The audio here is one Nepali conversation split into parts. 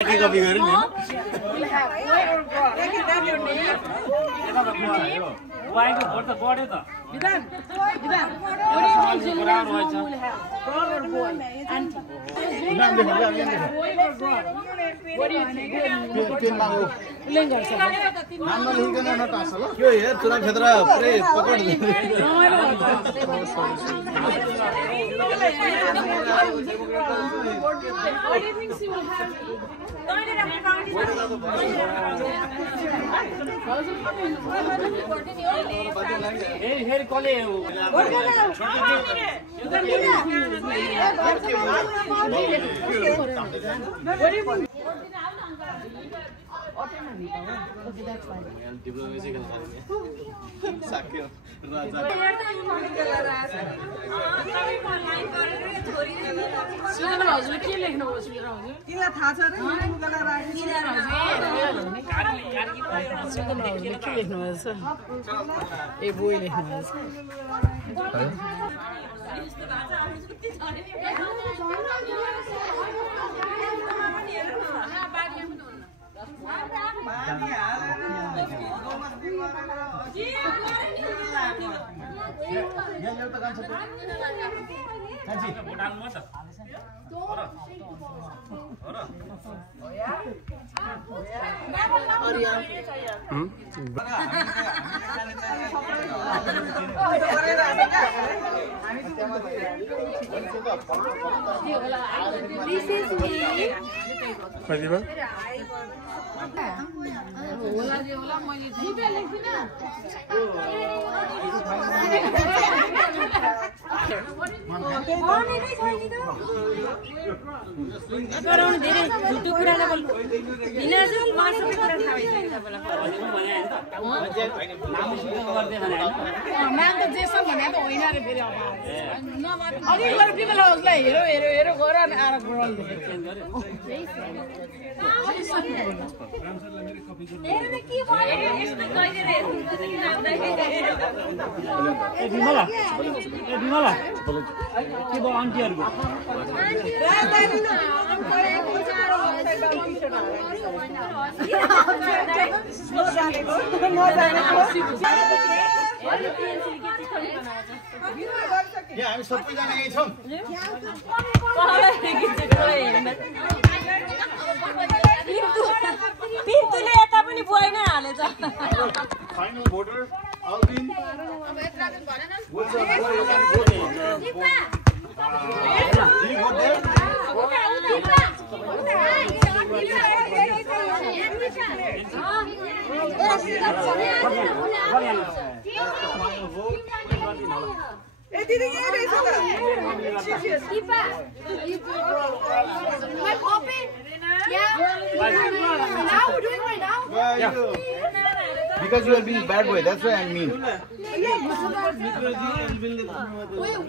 Copy girl. Will have boy or girl. Is that your name? Why go for the body? Vidan. Vidan. What do you mean children who will have girl or boy? And boy or girl? What do you think? Linger sir. नाम लेकिन ना टास ल क्यों यार चुनाव क्षेत्र पुरै पकड ले What do you think she will have? Hey, here kole. What do you mean? Okay, that's fine. Diplomacy गर्न थाल्ने साक्यो राजा सुगन हजुरले के लेख्नु हो सुगन हजुर तिमीलाई थाहा छ रे मुगला राखेको सुगन हजुरले के लेख्नु भएछ ए बोय लेख्नु भएछ This is me. के भयो आन्टीहरुको यहाँ हामी सबैजना यही छौं पिन्तुले यता पनि बुहाइ नै हालेछ फाइनल भोटर अल्बिन ए दिदी के रहेछ त Kipa. My copy. Yeah. Now we're doing right now. Yeah. Because you are being bad boy, that's why I mean. Wait,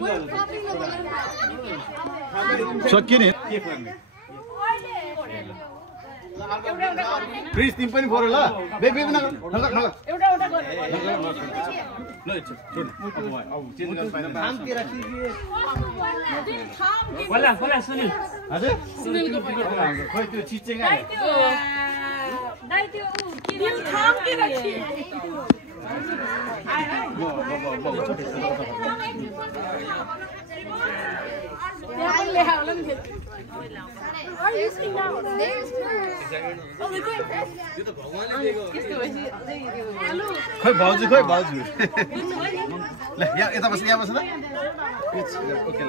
we're copying the सक्यो नि के गर्ने प्लिज तिमी पनि फोर ल बेक बेक नगर नगर नगर एउटा एउटा गर्नु ल छोड अब चेन्ज गर्न पाइन नाम के राखिदिए बोला बोला सुनिल हजुर सुनिलको खोइ त्यो चीज चाहिँ आयो दाइ त्यो यो थाम के राखी खोइ भाउजू ल यहाँ यता बस यहाँ बस ल ओके ल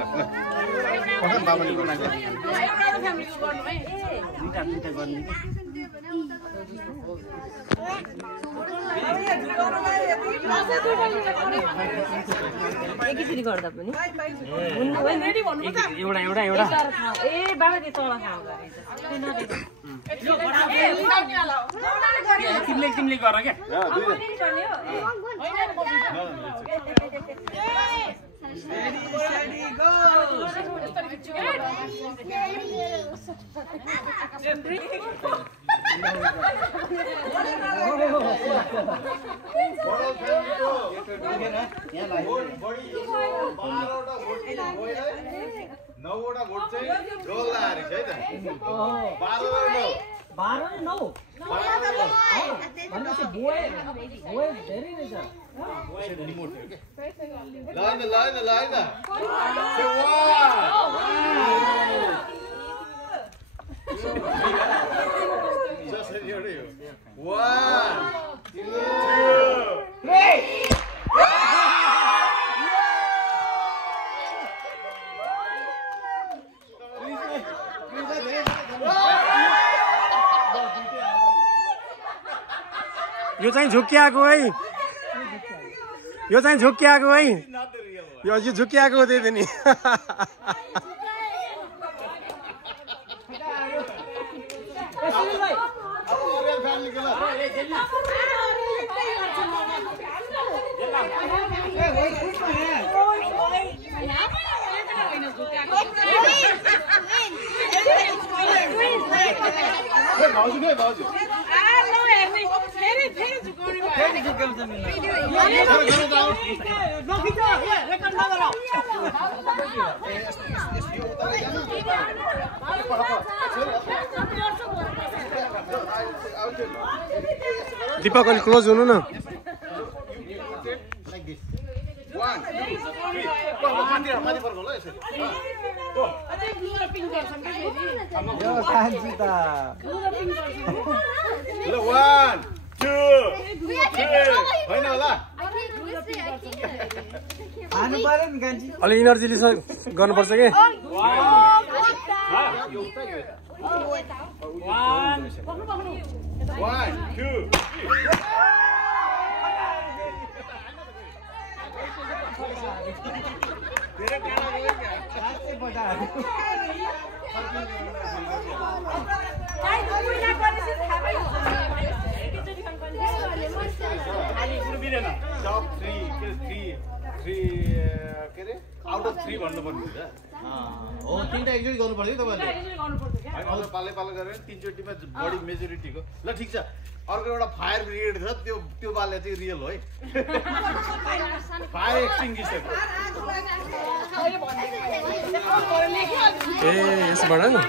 पठाउन बाबाले बनाएको दुईटा गर्ने एकैचोटि गर्दा पनि एउटा ए बाबा त्यो तल खाऊ तिमीले गर क्या नौवटा भोट चाहिँ डोल्ला हारेछ है त 12 यो चाहिँ झुक्किएको है यो चाहिँ झुक्किएको है यो अझै झुक्किएको हो त्यही पनि दीपक अलि क्लोज हुनु न अलि इनर्जीले गर्नुपर्छ के आउट अफ 3 भन्नुपर्ने हुन्छ हो तीनटा एकचोटि गर्नुपर्छ तपाईहरुले हैन पाले पाले गरेर तीनचोटिमा बडी मेजोरिटीको ल ठीक छ अर्को एउटा फायर ब्रिगेड छ त्यो बाले चाहिँ रियल हो है फायर एक्सटिंग्विशर ए यसबाट नि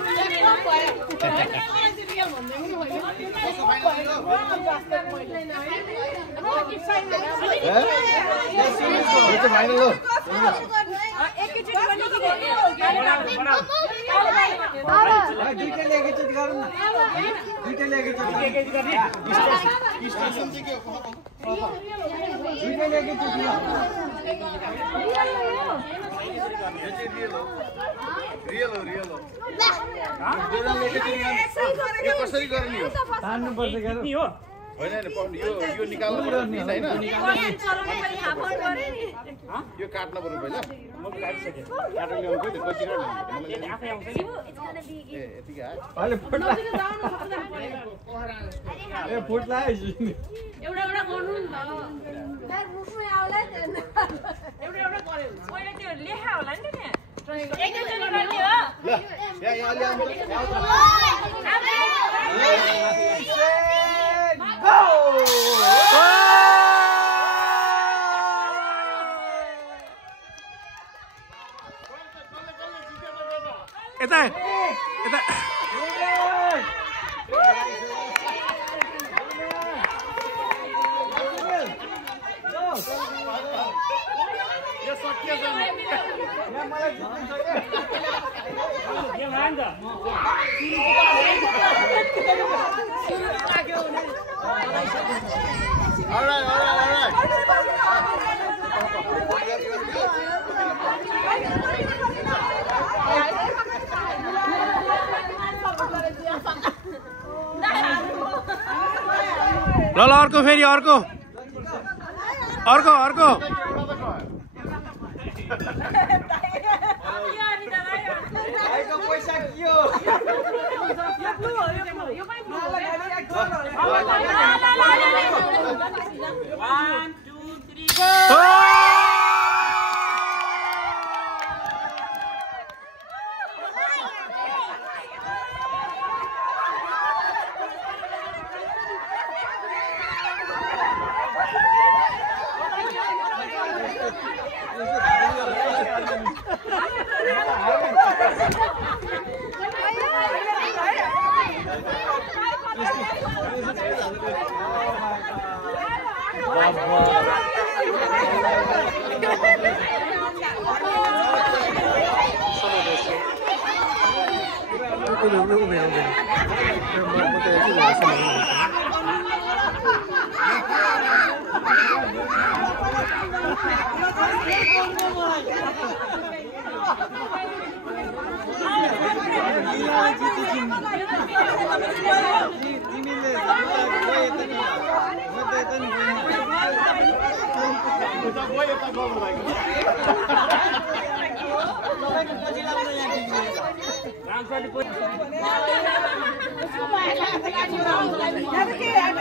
कसरी गर्ने हो तान्नुपर्छ के हो हैन यो निकाल्नु पर्छ हैन यो काट्नु पर्यो पहिला म काटिसके काट्नु ल्याउनु खोइ त कति गर्नु आफै आउँछ नि ए यतिकै आ अहिले फुट्ला ए फुट्ला एउटा गर्नु नि त यार मुखमै आउला नि एउटा गरे मैले त्यो लेखा होला नि त त्यहाँ एकैचोटि गर्ने हो ल यहाँ अलि आउनु यता यता यो सकियो छैन यहाँ मलाई जित्नु छ के यो लाइन त alright ल अर्को फेरि अर्को पैसा कियो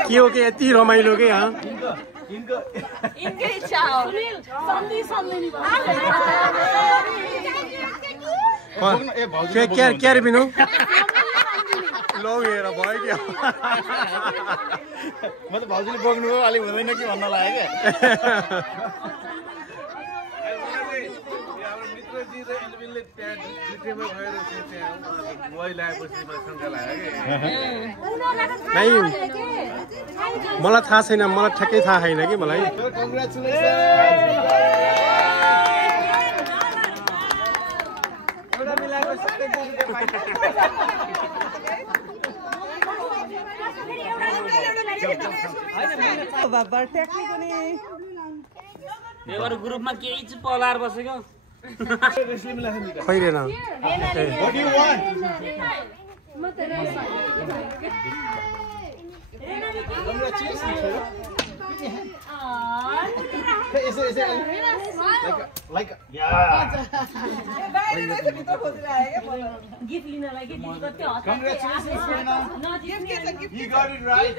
के हो के यति रमाइलो के हाँ इनके इच्छा हो क्या रे बिनु लो हेर भयो क्या म त भाउजूले बोक्नु हो अलि हुँदैन कि भन्न लाग्यो मलाई थाहा छैन मलाई ठ्याक्कै थाहा छैन कि मलाई ग्रुपमा केही चाहिँ पलाएर बसेको खैरेन गिफ्ट लिनलाई के दिदी कति हस Congratulations, Rena. You got it right.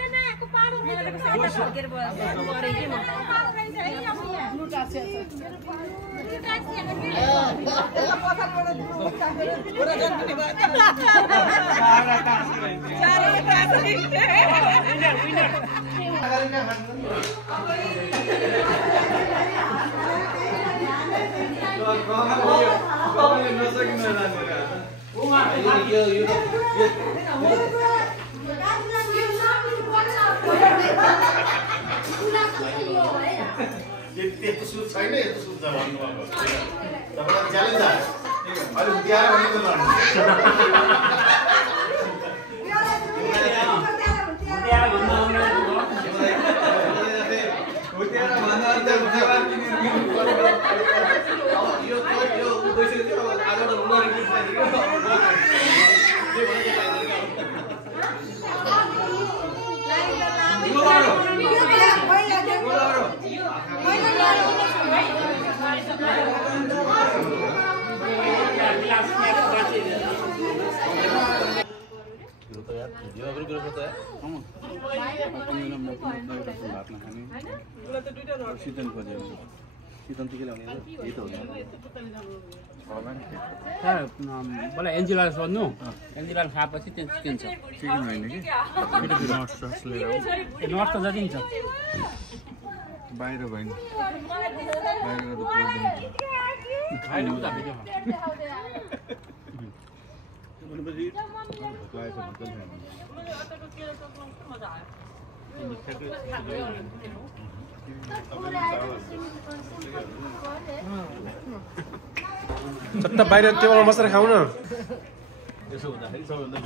Itu susah ini, itu susah banget. Tapi challenge lah. Aduh, dia orang itu lah. बोला एन्जिलालाई सोध्नु एन्जिलाले खाएपछि त्यो चिकन छ चिकन होइन कि नर्थ त जति छ बाहिर भएन बाहिर त पोल्दैन खाइन उता भिडियो भनेपछि लागेको भन्छ चट्ट बाहिर टेबलमा बसेर खाऊ न यसो हुँदाखेरि सबैभन्दा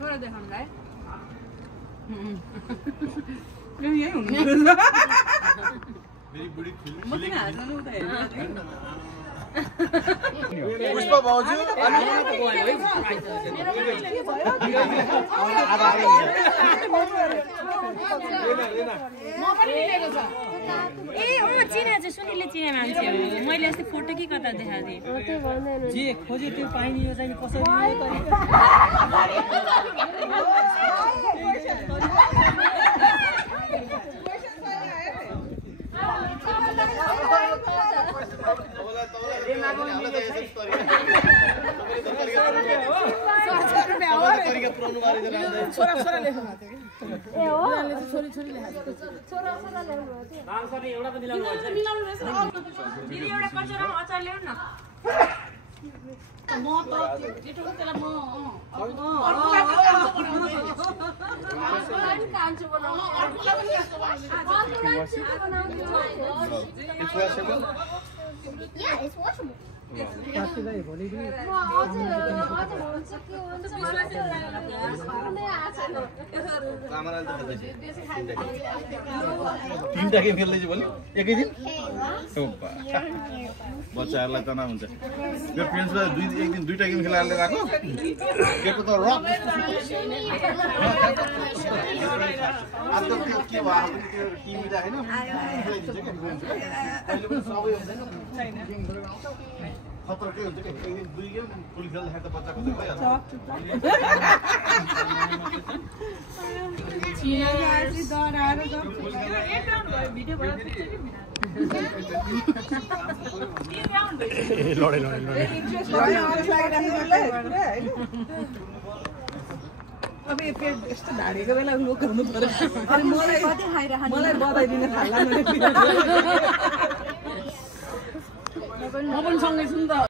थोड़ा देखाउँलाई यही हुनु मेरी बुढी म किन हाल्नु त हेर्नु पुष्पा भाउजू ए ओ चिने चाहिँ सुनिले चिने मान्छे हो मैले अस्ति फोटो के कता देखाएको थिएँ जे खोजे त्यो पाइने यो चाहिँ कसरी ए हो छोरीले हाल्छ छोरा ल्याउनु हो त्यो रामसरले एउटा त मिलाउनु भन्छ मिलाउनु रहेछ दिदी एउटा कचौरामा अचार ल्याउनु न म त केटो त्यसलाई म कान्छु बनाउनु It's washable? Yeah, it's washable. साथीलाई भोलि पनि तीनटा गेम खेल्दैछु भोलि एकै दिन बच्चाहरूलाई तनाव हुन्छ यो प्रिन्सलाई एक दिन दुईटा गेम खेलाएर राख्नु केको त रक आजकल के भयो त्यो टिम राखेन अहिले पनि सबै खतरा के हुन्छ कि एक दिन दुई गेम फुल खेल्दाखेरि त बच्चाको त भइहाल्छ अब यो पेट यस्तो ढाडेको बेला लोकाउनु पर्यो अनि मलाई बधाइदिन थाल्ला म पनि सँगै छु नि त